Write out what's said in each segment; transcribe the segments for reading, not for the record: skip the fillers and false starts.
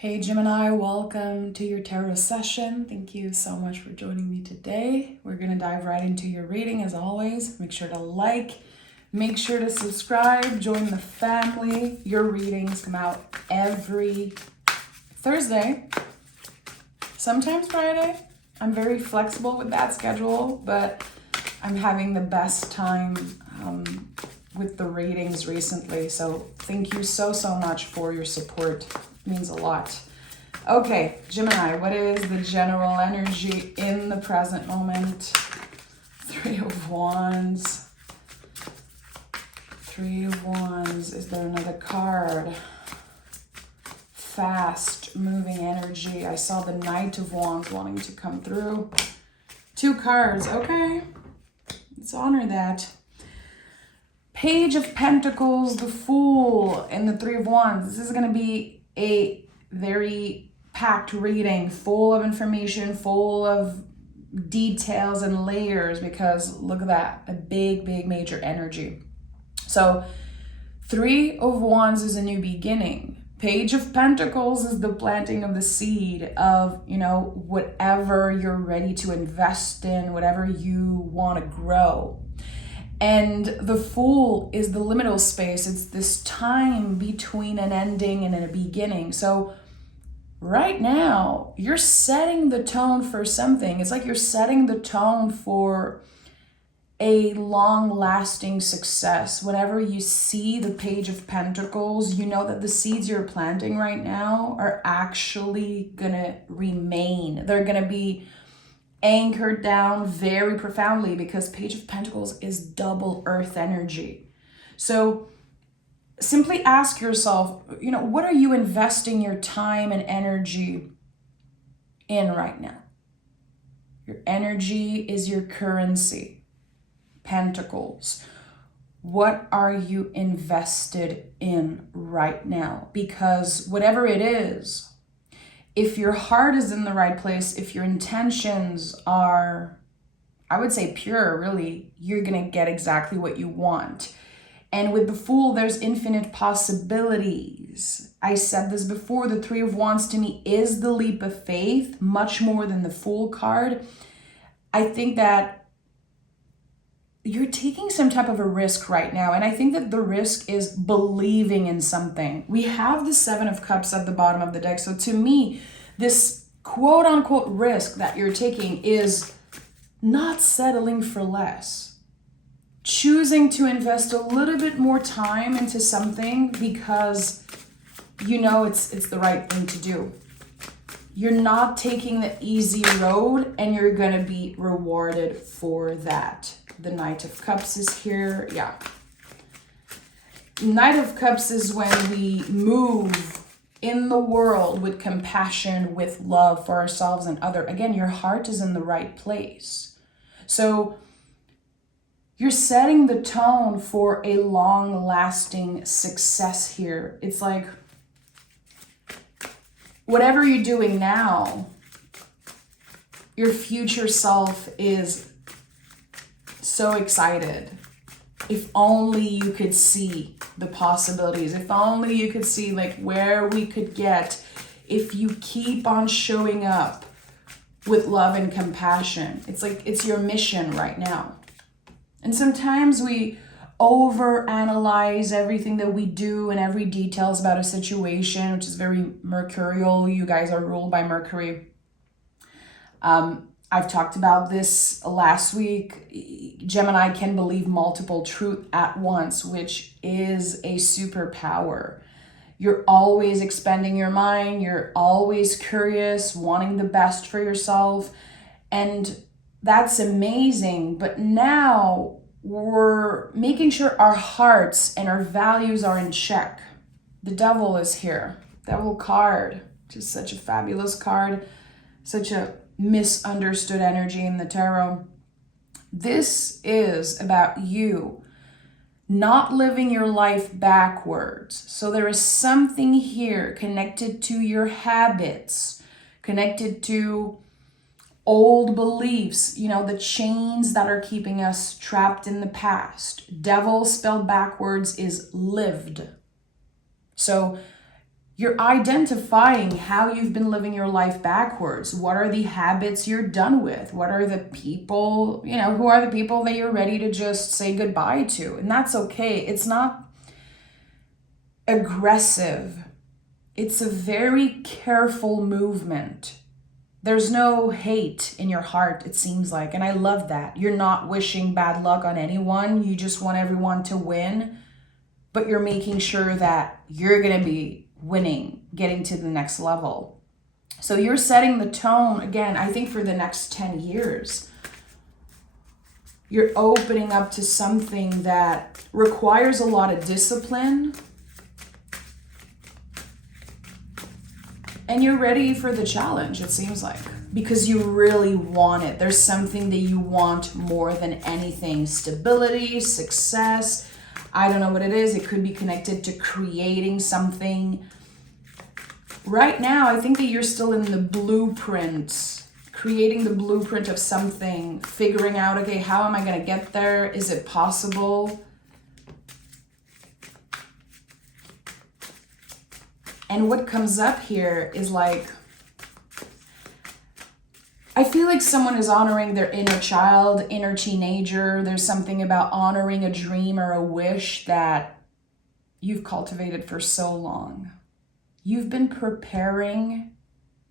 Hey Gemini, welcome to your tarot session. Thank you so much for joining me today. We're going to dive right into your reading as always. Make sure to like, make sure to subscribe, join the family. Your readings come out every Thursday, sometimes Friday. I'm very flexible with that schedule, but I'm having the best time with the readings recently. So thank you so much for your support. Means a lot. Okay, Gemini, what is the general energy in the present moment? Three of Wands. Three of Wands. Is there another card? Fast moving energy. I saw the Knight of Wands wanting to come through. Two cards. Okay, let's honor that. Page of Pentacles, the Fool, and the Three of Wands. This is going to be a very packed reading, full of information, full of details and layers, because look at that, a big major energy. So Three of Wands is a new beginning. Page of Pentacles is the planting of the seed of, whatever you're ready to invest in, whatever you want to grow. And the Fool is the liminal space. It's this time between an ending and a beginning. So right now, you're setting the tone for something. It's like you're setting the tone for a long-lasting success. Whenever you see the Page of Pentacles, you know that the seeds you're planting right now are actually gonna remain. They're gonna be anchored down very profoundly, because Page of Pentacles is double earth energy. So simply ask yourself, what are you investing your time and energy in right now? Your energy is your currency. Pentacles. What are you invested in right now? Because whatever it is, if your heart is in the right place, if your intentions are, I would say, pure, really, you're going to get exactly what you want. And with the Fool, there's infinite possibilities. I said this before, the Three of Wands to me is the leap of faith, much more than the Fool card. I think that you're taking some type of a risk right now. And I think that the risk is believing in something. We have the Seven of Cups at the bottom of the deck. So to me, this quote unquote risk that you're taking is not settling for less. Choosing to invest a little bit more time into something because it's the right thing to do. You're not taking the easy road, and you're going to be rewarded for that. The Knight of Cups is here. Yeah. Knight of Cups is when we move in the world with compassion, with love for ourselves and other. Again, your heart is in the right place. So you're setting the tone for a long-lasting success here. It's like whatever you're doing now, your future self is so excited. If only you could see the possibilities. If only you could see where we could get if you keep on showing up with love and compassion. It's like it's your mission right now. And sometimes we overanalyze everything that we do and every details about a situation, which is very mercurial. You guys are ruled by Mercury. I've talked about this last week. Gemini can believe multiple truths at once, which is a superpower. You're always expanding your mind. You're always curious, wanting the best for yourself. And that's amazing. But now we're making sure our hearts and our values are in check. The Devil is here. Devil card. Just such a fabulous card. Such a misunderstood energy in the tarot. This is about you not living your life backwards. So there is something here connected to your habits, connected to old beliefs, the chains that are keeping us trapped in the past. Devil spelled backwards is lived. So You're identifying how you've been living your life backwards. What are the habits you're done with? What are the people, who are the people that you're ready to just say goodbye to? And that's okay. It's not aggressive. It's a very careful movement. There's no hate in your heart, it seems like. And I love that. You're not wishing bad luck on anyone. You just want everyone to win. But you're making sure that you're going to be winning, getting to the next level. So you're setting the tone, again, I think for the next 10 years. You're opening up to something that requires a lot of discipline. And you're ready for the challenge, it seems like, because you really want it. There's something that you want more than anything. Stability, success. I don't know what it is. It could be connected to creating something. Right now, I think that you're still in the blueprint, creating the blueprint of something, figuring out, okay, how am I going to get there? Is it possible? And what comes up here is like, I feel like someone is honoring their inner child, inner teenager. There's something about honoring a dream or a wish that you've cultivated for so long. You've been preparing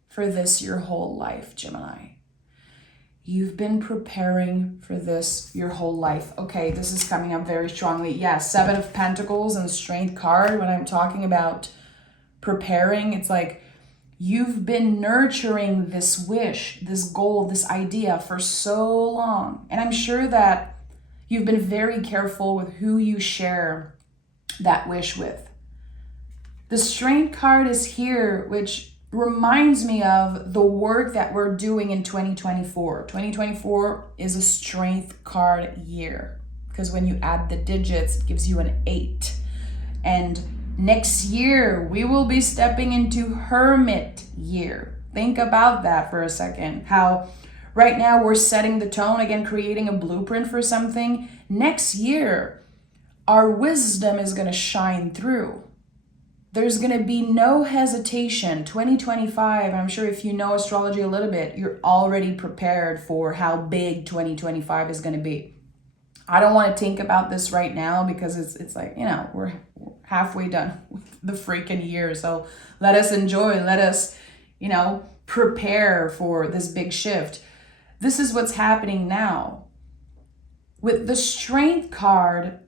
for this your whole life, Gemini. You've been preparing for this your whole life. Okay, this is coming up very strongly. Yeah, 7 of Pentacles and Strength card. When I'm talking about preparing, it's like you've been nurturing this wish, this goal, this idea for so long. And I'm sure that you've been very careful with who you share that wish with. The Strength card is here, which reminds me of the work that we're doing in 2024. 2024 is a Strength card year because when you add the digits, it gives you an 8. And next year, we will be stepping into Hermit year. Think about that for a second. How right now we're setting the tone, again, creating a blueprint for something. Next year, our wisdom is going to shine through. There's going to be no hesitation. 2025, I'm sure if you know astrology a little bit, you're already prepared for how big 2025 is going to be. I don't want to think about this right now because it's like, we're halfway done with the freaking year. So let us enjoy, let us, prepare for this big shift. This is what's happening now. With the Strength card,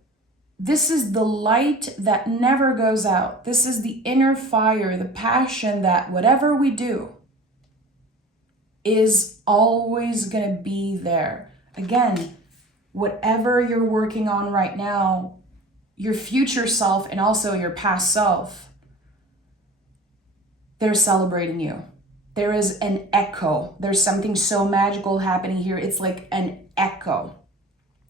this is the light that never goes out. This is the inner fire, the passion that whatever we do is always going to be there. Again, whatever you're working on right now, your future self and also your past self, they're celebrating you. There is an echo. There's something so magical happening here. It's like an echo.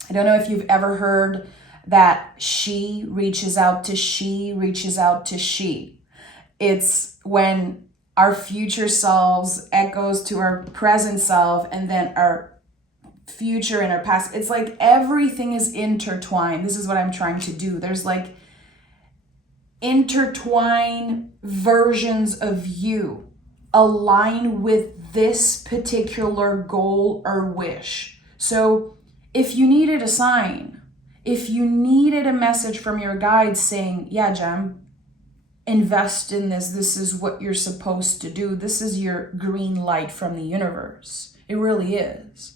I don't know if you've ever heard that she reaches out to she reaches out to she. It's when our future selves echoes to our present self and then our future and our past. It's like everything is intertwined. This is what I'm trying to do. There's like intertwined versions of you align with this particular goal or wish. So if you needed a sign, if you needed a message from your guide saying, yeah, Gem, invest in this. This is what you're supposed to do. This is your green light from the universe. It really is.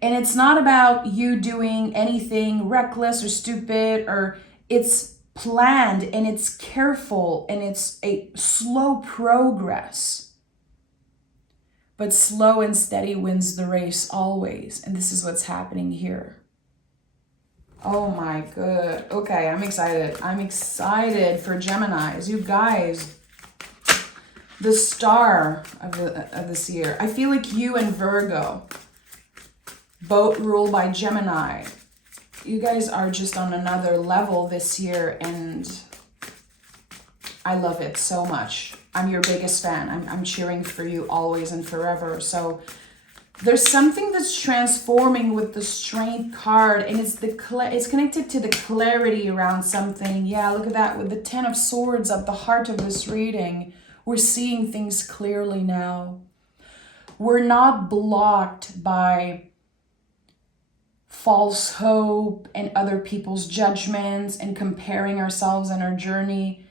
And it's not about you doing anything reckless or stupid, or it's planned and it's careful and it's a slow progress. But slow and steady wins the race always. And this is what's happening here. Oh my good. Okay, I'm excited. I'm excited for Geminis. You guys, the star of this year. I feel like you and Virgo, both ruled by Gemini. You guys are just on another level this year, and I love it so much. I'm your biggest fan. I'm cheering for you always and forever. So There's something that's transforming with the Strength card, and it's connected to the clarity around something. Yeah, look at that with the Ten of Swords at the heart of this reading. We're seeing things clearly now. We're not blocked by false hope and other people's judgments and comparing ourselves and our journey.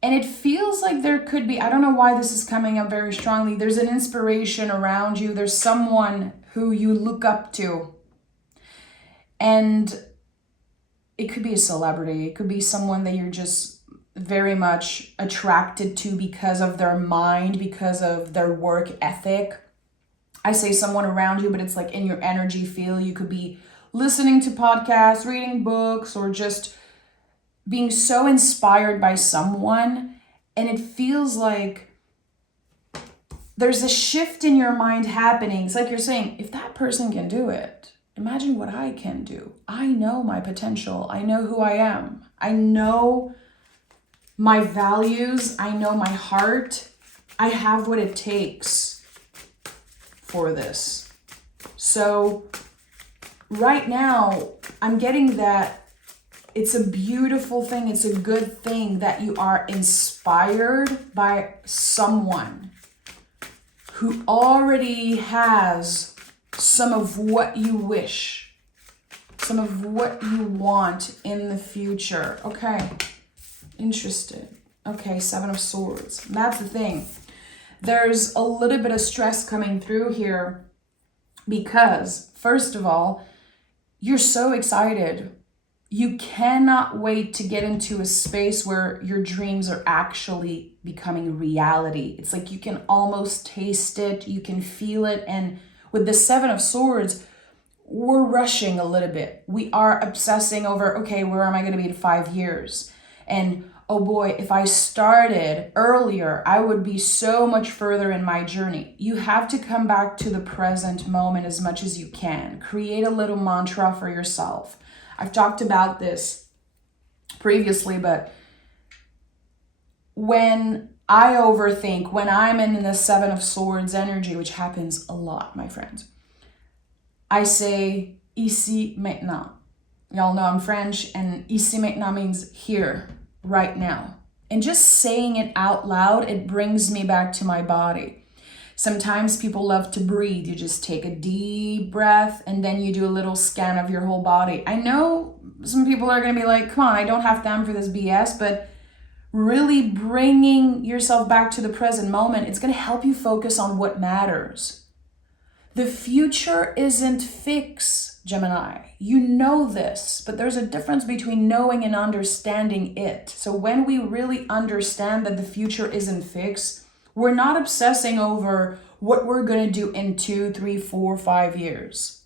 And it feels like there could be, I don't know why this is coming up very strongly. There's an inspiration around you. There's someone who you look up to. And it could be a celebrity. It could be someone that you're just very much attracted to because of their mind, because of their work ethic. I say someone around you, but it's like in your energy field. You could be listening to podcasts, reading books, or just being so inspired by someone, and it feels like there's a shift in your mind happening. It's like you're saying, if that person can do it, imagine what I can do. I know my potential. I know who I am. I know my values. I know my heart. I have what it takes for this. So right now, I'm getting that it's a beautiful thing. It's a good thing that you are inspired by someone who already has some of what you wish, some of what you want in the future. Okay, interested. Okay, Seven of Swords. That's the thing. There's a little bit of stress coming through here because, first of all, you're so excited. You cannot wait to get into a space where your dreams are actually becoming reality. It's like you can almost taste it, you can feel it. And with the Seven of Swords, we're rushing a little bit. We are obsessing over, okay, where am I going to be in 5 years? And oh boy, if I started earlier, I would be so much further in my journey. You have to come back to the present moment as much as you can. Create a little mantra for yourself. I've talked about this previously, but when I overthink, when I'm in the Seven of Swords energy, which happens a lot, my friends, I say ici maintenant. Y'all know I'm French, and ici maintenant means here, right now. And just saying it out loud, it brings me back to my body. Sometimes people love to breathe. You just take a deep breath and then you do a little scan of your whole body. I know some people are going to be like, come on, I don't have time for this BS, but really bringing yourself back to the present moment, it's going to help you focus on what matters. The future isn't fixed, Gemini. You know this, but there's a difference between knowing and understanding it. So when we really understand that the future isn't fixed, we're not obsessing over what we're going to do in 2, 3, 4, 5 years.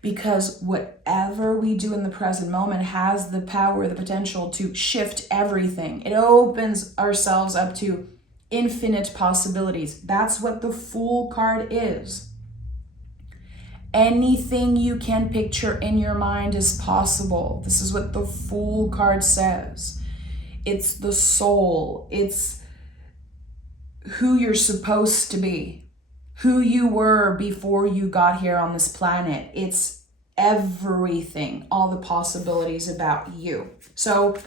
Because whatever we do in the present moment has the power, the potential to shift everything. It opens ourselves up to infinite possibilities. That's what the Fool card is. Anything you can picture in your mind is possible. This is what the Fool card says. It's the soul. It's who you're supposed to be, who you were before you got here on this planet. It's everything, all the possibilities about you. So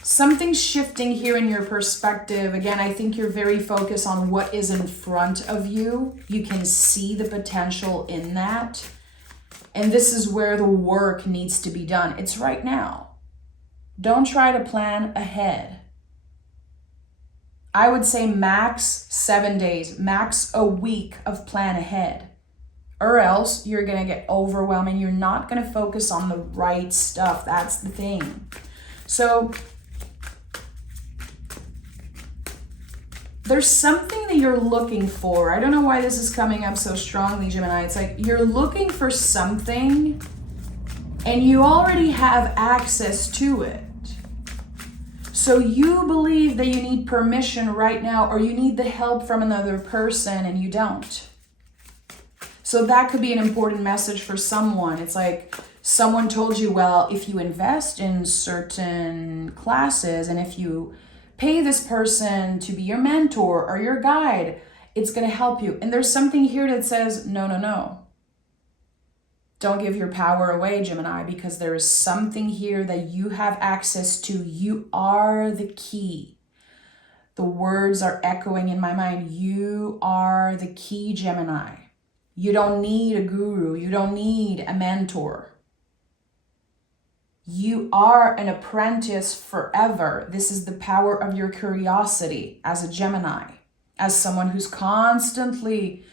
something's shifting here in your perspective. Again, I think you're very focused on what is in front of you. You can see the potential in that. And this is where the work needs to be done. It's right now. Don't try to plan ahead. I would say max 7 days, max a week of plan ahead. Or else you're going to get overwhelmed and you're not going to focus on the right stuff. That's the thing. So there's something that you're looking for. I don't know why this is coming up so strongly, Gemini. It's like you're looking for something and you already have access to it. So you believe that you need permission right now, or you need the help from another person and you don't. So that could be an important message for someone. It's like someone told you, well, if you invest in certain classes and if you pay this person to be your mentor or your guide, It's going to help you. And there's something here that says, no, no, no. Don't give your power away, Gemini, because there is something here that you have access to. You are the key. The words are echoing in my mind. You are the key, Gemini. You don't need a guru. You don't need a mentor. You are an apprentice forever. This is the power of your curiosity as a Gemini, as someone who's constantly,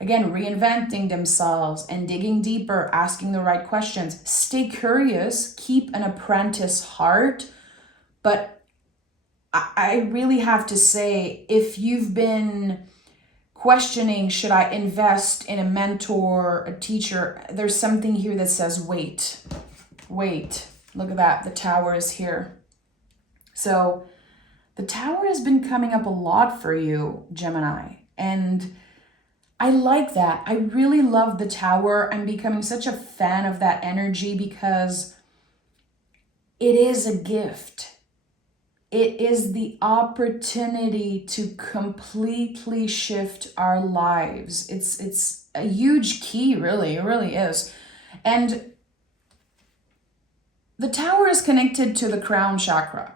again, reinventing themselves and digging deeper, asking the right questions. Stay curious, keep an apprentice heart. But I really have to say, if you've been questioning, should I invest in a mentor, a teacher, there's something here that says, wait. Look at that. The Tower is here. So the Tower has been coming up a lot for you, Gemini. And I like that. I really love the Tower. I'm becoming such a fan of that energy because it is a gift. It is the opportunity to completely shift our lives. It's a huge key, really. It really is. And the Tower is connected to the crown chakra.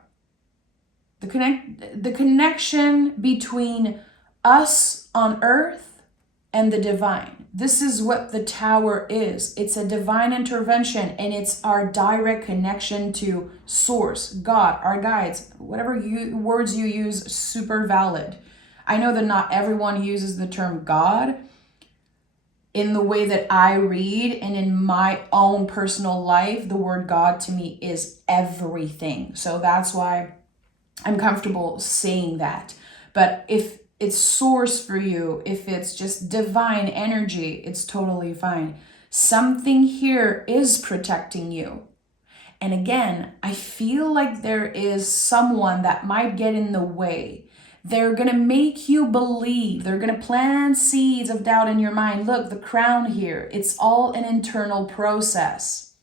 The connection between us on earth and the divine. This is what the Tower is. It's a divine intervention, and it's our direct connection to Source, God, our guides. Whatever words you use, super valid. I know that not everyone uses the term God in the way that I read, and in my own personal life, the word God to me is everything. So that's why I'm comfortable saying that. But if it's source for you, if it's just divine energy, it's totally fine. Something here is protecting you. And again, I feel like there is someone that might get in the way. They're going to make you believe. They're going to plant seeds of doubt in your mind. Look, the crown here, it's all an internal process.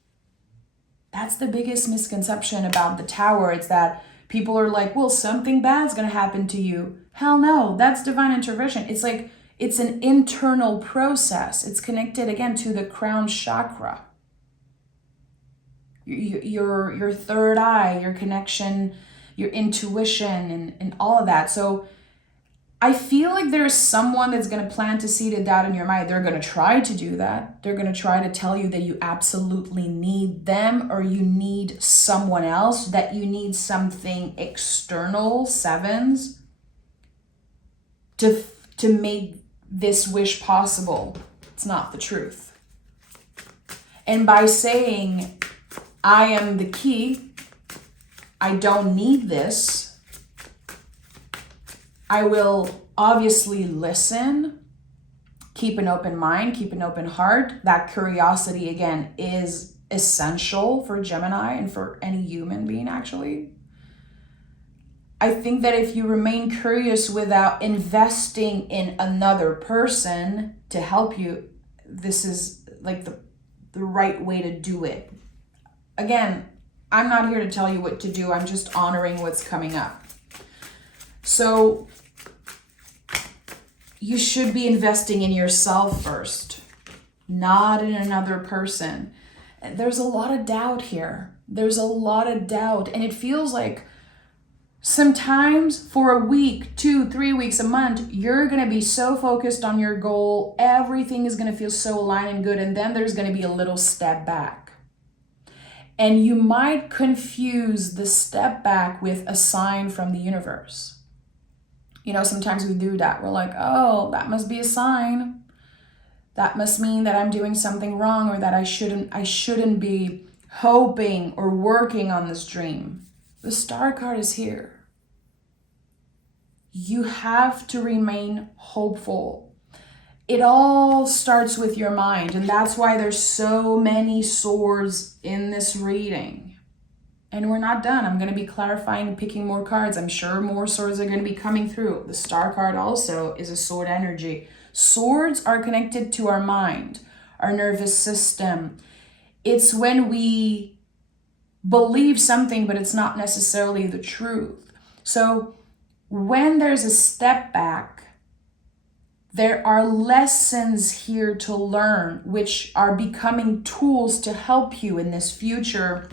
That's the biggest misconception about the Tower. It's that people are like, well, something bad's going to happen to you. Hell no, that's divine intervention. It's like, it's an internal process. It's connected again to the crown chakra. Your third eye, your connection, your intuition, and all of that. So I feel like there's someone that's going to plant a seed of doubt in your mind. They're going to try to do that. They're going to try to tell you that you absolutely need them, or you need someone else, that you need something external, sevens, to make this wish possible. It's not the truth. And by saying, I am the key, I don't need this, I will obviously listen, keep an open mind, keep an open heart. That curiosity, again, is essential for Gemini and for any human being, actually. I think that if you remain curious without investing in another person to help you, this is like the right way to do it. Again, I'm not here to tell you what to do. I'm just honoring what's coming up. So you should be investing in yourself first, not in another person. There's a lot of doubt here. There's a lot of doubt. And it feels like sometimes for a week, 2, 3 weeks, a month, you're going to be so focused on your goal. Everything is going to feel so aligned and good. And then there's going to be a little step back. And you might confuse the step back with a sign from the universe. You know, sometimes we do that. We're like, oh, that must be a sign. That must mean that I'm doing something wrong, or that I shouldn't be hoping or working on this dream. The Star card is here. You have to remain hopeful. It all starts with your mind, and that's why there's so many swords in this reading. And we're not done. I'm going to be clarifying and picking more cards. I'm sure more swords are going to be coming through. The Star card also is a sword energy. Swords are connected to our mind, our nervous system. It's when we believe something, but it's not necessarily the truth. So when there's a step back, There are lessons here to learn, which are becoming tools to help you in this future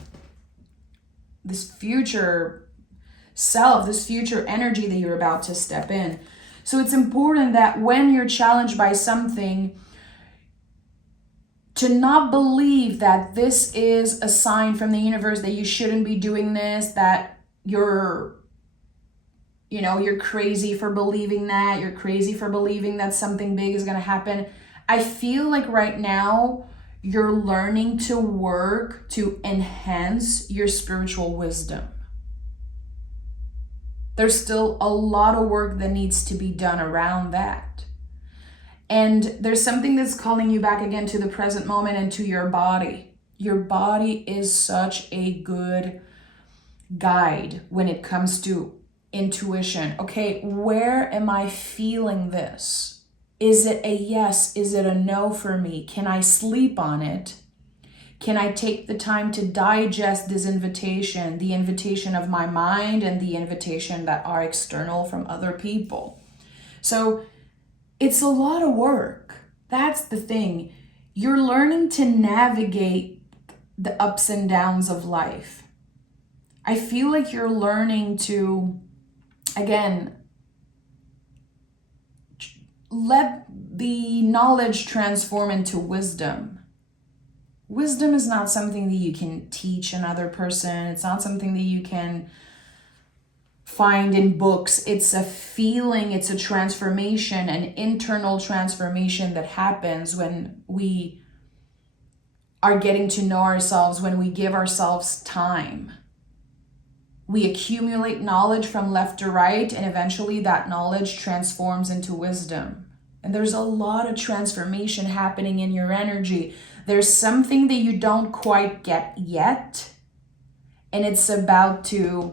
self, this future energy that you're about to step in. So it's important that when you're challenged by something, to not believe that this is a sign from the universe that you shouldn't be doing this, that you're crazy for believing that, you're crazy for believing that something big is going to happen. I feel like right now you're learning to work to enhance your spiritual wisdom. There's still a lot of work that needs to be done around that. And there's something that's calling you back again to the present moment and to your body. Your body is such a good guide when it comes to intuition. Okay, where am I feeling this? Is it a yes? Is it a no for me? Can I sleep on it? Can I take the time to digest this invitation, the invitation of my mind and the invitation that are external from other people? So it's a lot of work. That's the thing. You're learning to navigate the ups and downs of life. I feel like you're learning to, again, let the knowledge transform into wisdom. Wisdom is not something that you can teach another person. It's not something that you can find in books. It's a feeling, it's a transformation, an internal transformation that happens when we are getting to know ourselves, when we give ourselves time. We accumulate knowledge from left to right, and eventually that knowledge transforms into wisdom. And there's a lot of transformation happening in your energy. There's something that you don't quite get yet, and it's about to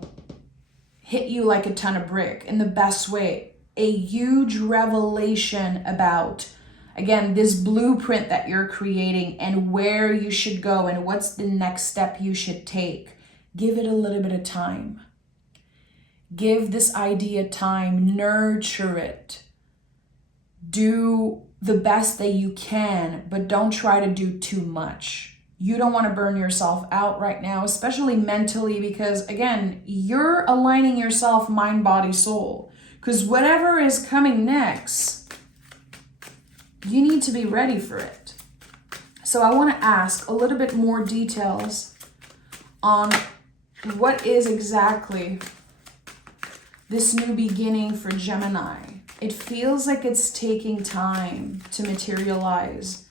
hit you like a ton of brick in the best way. A huge revelation about, again, this blueprint that you're creating and where you should go and what's the next step you should take. Give it a little bit of time. Give this idea time, nurture it. Do the best that you can, but don't try to do too much. You don't want to burn yourself out right now, especially mentally, because again, you're aligning yourself mind, body, soul. Because whatever is coming next, you need to be ready for it. So I want to ask a little bit more details on what is exactly this new beginning for Gemini. It feels like it's taking time to materialize.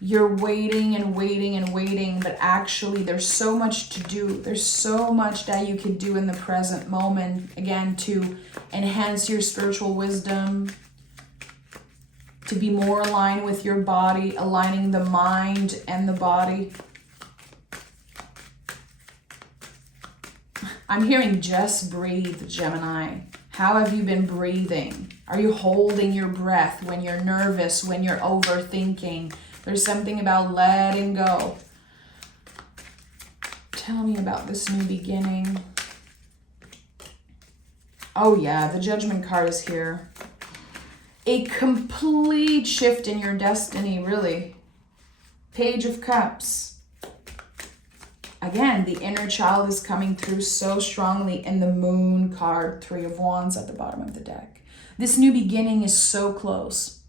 You're waiting and waiting and waiting, but actually there's so much to do. There's so much that you can do in the present moment, again, to enhance your spiritual wisdom, to be more aligned with your body, aligning the mind and the body. I'm hearing just breathe, Gemini. How have you been breathing? Are you holding your breath when you're nervous, when you're overthinking? There's something about letting go. Tell me about this new beginning. Oh yeah, the Judgment card is here. A complete shift in your destiny, really. Page of Cups. Again, the inner child is coming through so strongly in the Moon card, 3 of Wands at the bottom of the deck. This new beginning is so close.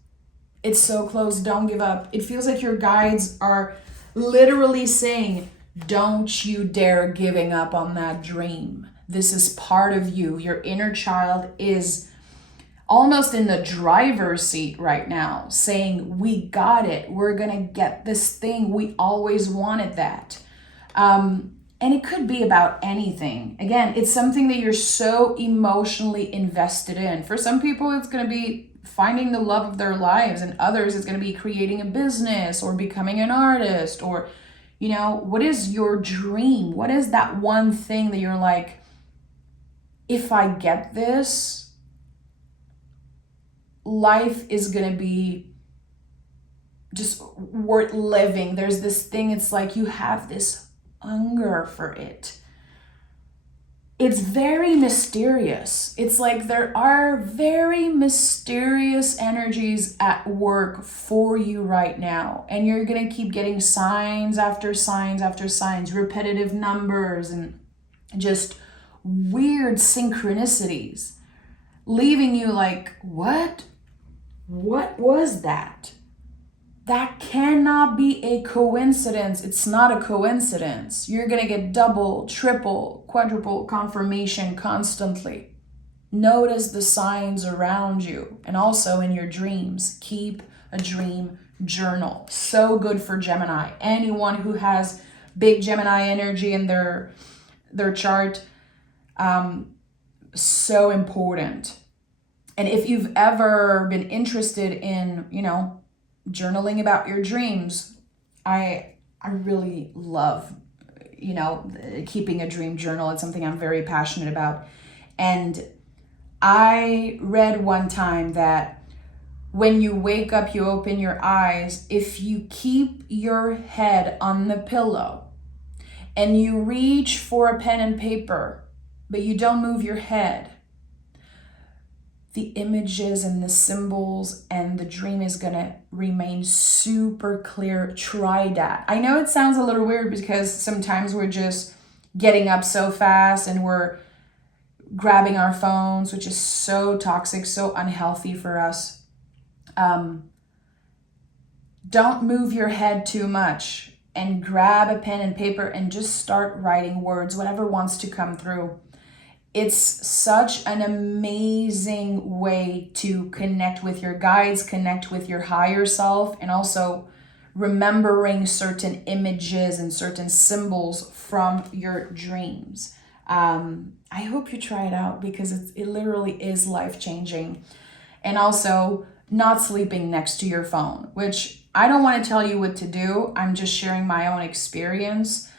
It's so close. Don't give up. It feels like your guides are literally saying, don't you dare giving up on that dream. This is part of you. Your inner child is almost in the driver's seat right now, saying, we got it. We're going to get this thing. We always wanted that. And it could be about anything. Again, it's something that you're so emotionally invested in. For some people, it's going to be finding the love of their lives, and others, it's going to be creating a business or becoming an artist, or, what is your dream? What is that one thing that you're like, if I get this, life is going to be just worth living. There's this thing, it's like you have this hunger for it. it's very mysterious. It's like there are very mysterious energies at work for you right now. And you're going to keep getting signs after signs after signs, repetitive numbers, and just weird synchronicities, leaving you like, what? What was that? That cannot be a coincidence. It's not a coincidence. You're going to get double, triple, quadruple confirmation constantly. Notice the signs around you and also in your dreams. Keep a dream journal. So good for Gemini. Anyone who has big Gemini energy in their chart, so important. And if you've ever been interested in, journaling about your dreams, I really love, keeping a dream journal. It's something I'm very passionate about. And I read one time that when you wake up, you open your eyes, if you keep your head on the pillow and you reach for a pen and paper, but you don't move your head, the images and the symbols and the dream is gonna remain super clear. Try that. I know it sounds a little weird because sometimes we're just getting up so fast and we're grabbing our phones, which is so toxic, so unhealthy for us. Don't move your head too much and grab a pen and paper and just start writing words, whatever wants to come through. It's such an amazing way to connect with your guides, connect with your higher self, and also remembering certain images and certain symbols from your dreams. I hope you try it out because it literally is life-changing. And also not sleeping next to your phone, which I don't want to tell you what to do. I'm just sharing my own experience.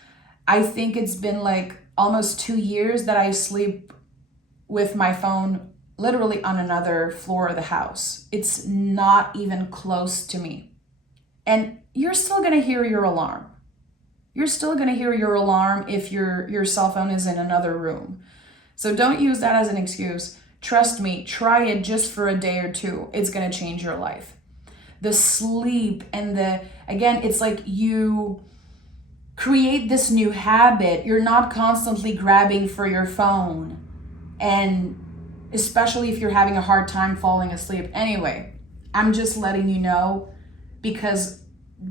I think it's been like almost 2 years that I sleep with my phone literally on another floor of the house. It's not even close to me. And you're still going to hear your alarm. You're still going to hear your alarm if your cell phone is in another room. So don't use that as an excuse. Trust me, try it just for a day or two. It's going to change your life. The sleep and again, it's like you create this new habit. You're not constantly grabbing for your phone. And especially if you're having a hard time falling asleep. Anyway, I'm just letting you know, because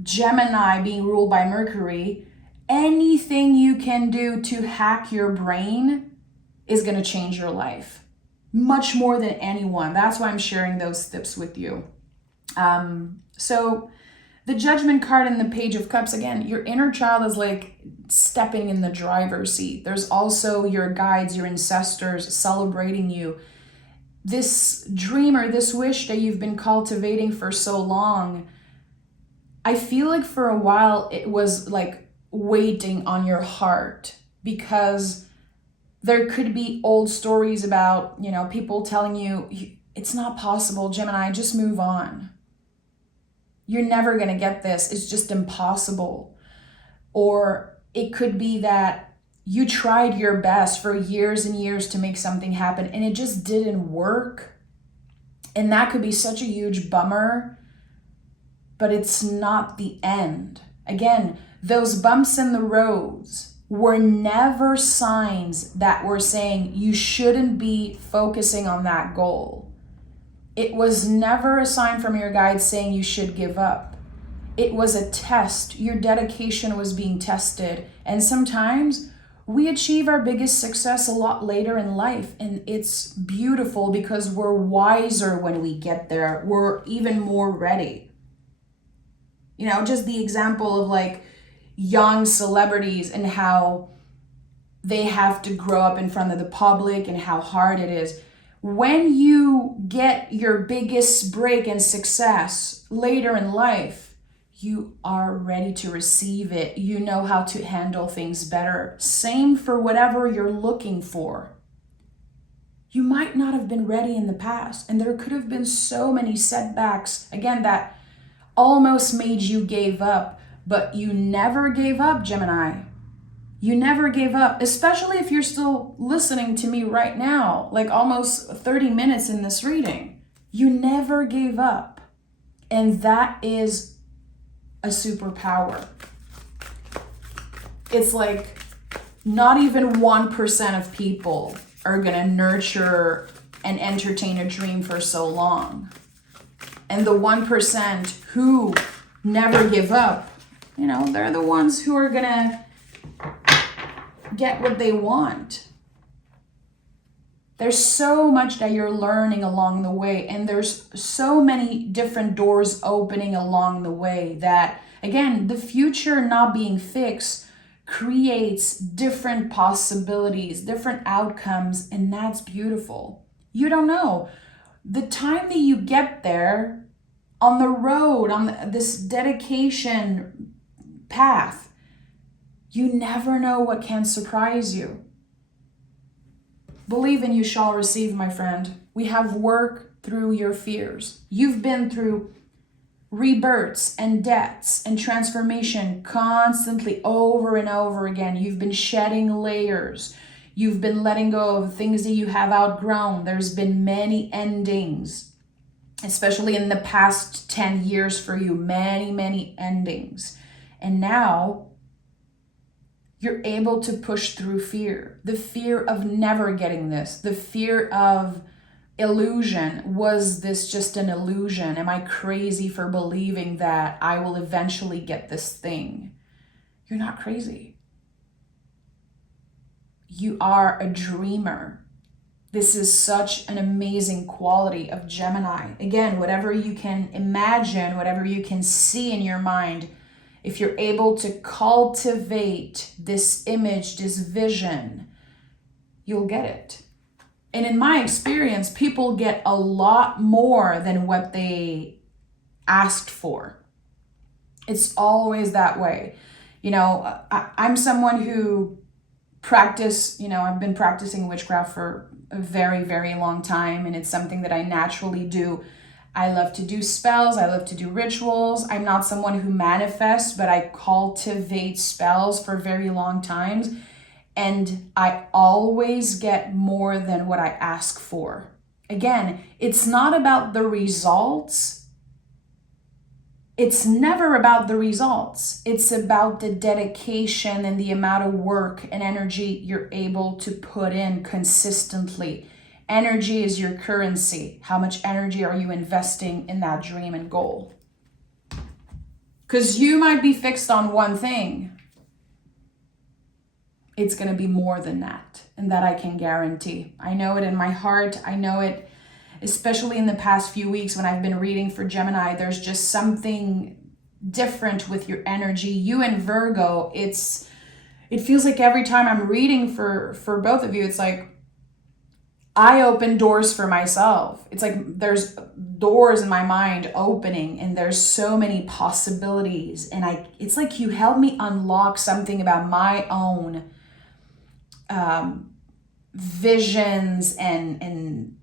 Gemini being ruled by Mercury, anything you can do to hack your brain is going to change your life much more than anyone. That's why I'm sharing those tips with you. So the Judgment card and the Page of Cups, again, your inner child is like stepping in the driver's seat. There's also your guides, your ancestors celebrating you. This dream or this wish that you've been cultivating for so long, I feel like for a while it was like waiting on your heart, because there could be old stories about, people telling you, it's not possible, Gemini, just move on. You're never going to get this. It's just impossible. Or it could be that you tried your best for years and years to make something happen and it just didn't work. And that could be such a huge bummer, but it's not the end. Again, those bumps in the roads were never signs that were saying you shouldn't be focusing on that goal. It was never a sign from your guides saying you should give up. It was a test. Your dedication was being tested. And sometimes we achieve our biggest success a lot later in life. And it's beautiful because we're wiser when we get there. We're even more ready. Just the example of like young celebrities and how they have to grow up in front of the public and how hard it is. When you get your biggest break and success later in life, you are ready to receive it. You know how to handle things better. Same for whatever you're looking for. You might not have been ready in the past, and there could have been so many setbacks, again, that almost made you give up, but you never gave up, Gemini. You never gave up, especially if you're still listening to me right now, like almost 30 minutes in this reading. You never gave up. And that is a superpower. It's like not even 1% of people are going to nurture and entertain a dream for so long. And the 1% who never give up, you know, they're the ones who are going to get what they want. There's so much that you're learning along the way, and there's so many different doors opening along the way that, again, the future not being fixed creates different possibilities, different outcomes, and that's beautiful. You don't know. The time that you get there on the road, on this dedication path, you never know what can surprise you. Believe and you shall receive, my friend. We have worked through your fears. You've been through rebirths and deaths and transformation constantly over and over again. You've been shedding layers. You've been letting go of things that you have outgrown. There's been many endings, especially in the past 10 years for you, many endings. And now you're able to push through fear. The fear of never getting this, the fear of illusion. Was this just an illusion? Am I crazy for believing that I will eventually get this thing? You're not crazy. You are a dreamer. This is such an amazing quality of Gemini. Again, whatever you can imagine, whatever you can see in your mind, if you're able to cultivate this image, this vision, you'll get it. And in my experience, people get a lot more than what they asked for. It's always that way. You know, I'm someone who I've been practicing witchcraft for a very long time, and it's something that I naturally do. I love to do spells. I love to do rituals. I'm not someone who manifests, but I cultivate spells for very long times. And I always get more than what I ask for. Again, it's not about the results. It's never about the results. It's about the dedication and the amount of work and energy you're able to put in consistently. Energy is your currency. How much energy are you investing in that dream and goal? Because you might be fixed on one thing. It's going to be more than that. And that I can guarantee. I know it in my heart. I know it, especially in the past few weeks when I've been reading for Gemini. There's just something different with your energy. You and Virgo, it feels like every time I'm reading for both of you, it's like I open doors for myself. It's like there's doors in my mind opening, and there's so many possibilities. And it's like you help me unlock something about my own visions and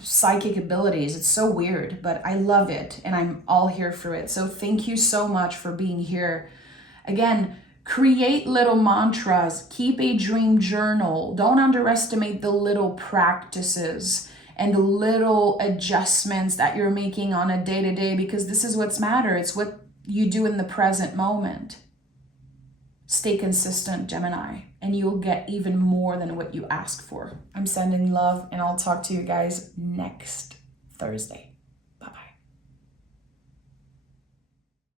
psychic abilities. It's so weird, but I love it, and I'm all here for it. So thank you so much for being here. Again, create little mantras, keep a dream journal. Don't underestimate the little practices and the little adjustments that you're making on a day-to-day, because this is what's matter. It's what you do in the present moment. Stay consistent, Gemini, and you'll get even more than what you ask for. I'm sending love, and I'll talk to you guys next Thursday.